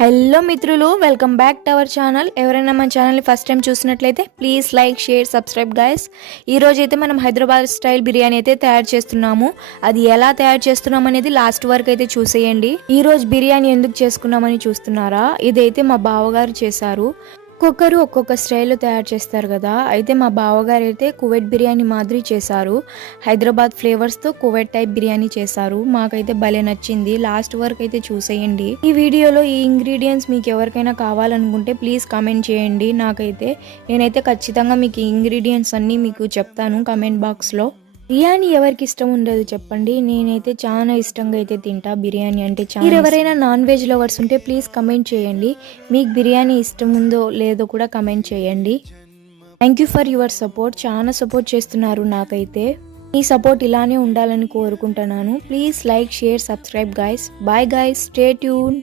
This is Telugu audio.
హలో మిత్రులు, welcome back to our channel. ఎవరైనా మన ఛానల్ని ఫస్ట్ టైం చూసినట్లయితే please like, share, subscribe guys. ఈ రోజు అయితే మనం హైదరాబాద్ స్టైల్ బిర్యానీ అయితే తయారు చేస్తున్నాము. అది ఎలా తయారు చేస్తున్నాం అనేది లాస్ట్ వరకు అయితే చూసేయండి. ఈ రోజు బిర్యానీ ఎందుకు చేసుకున్నామని చూస్తున్నారా? ఇదైతే మా బావగారు చేశారు. ఒక్కొక్కరు ఒక్కొక్క స్టైల్లో తయారు చేస్తారు కదా. అయితే మా బావగారు అయితే కువైట్ బిర్యానీ మాదిరి చేశారు. హైదరాబాద్ ఫ్లేవర్స్తో కువైట్ టైప్ బిర్యానీ చేశారు. మాకైతే భలే నచ్చింది. లాస్ట్ వరకు అయితే చూసేయండి. ఈ వీడియోలో ఈ ఇంగ్రీడియంట్స్ మీకు ఎవరికైనా కావాలనుకుంటే ప్లీజ్ కామెంట్ చేయండి. నేనైతే ఖచ్చితంగా మీకు ఈ ఇంగ్రీడియంట్స్ అన్నీ మీకు చెప్తాను కామెంట్ బాక్స్లో. బిర్యానీ ఎవరికి ఇష్టం ఉండదు చెప్పండి. నేనైతే చాలా ఇష్టంగా అయితే తింటా బిర్యానీ అంటే. మీరు ఎవరైనా నాన్ వెజ్ లవర్స్ ఉంటే ప్లీజ్ కమెంట్ చేయండి. మీకు బిర్యానీ ఇష్టం ఉందో లేదో కూడా కమెంట్ చేయండి. Thank you for your support. చాలా సపోర్ట్ చేస్తున్నారు నాకైతే. మీ సపోర్ట్ ఇలానే ఉండాలని కోరుకుంటున్నాను. Please like, share, subscribe guys. Bye guys, stay tune.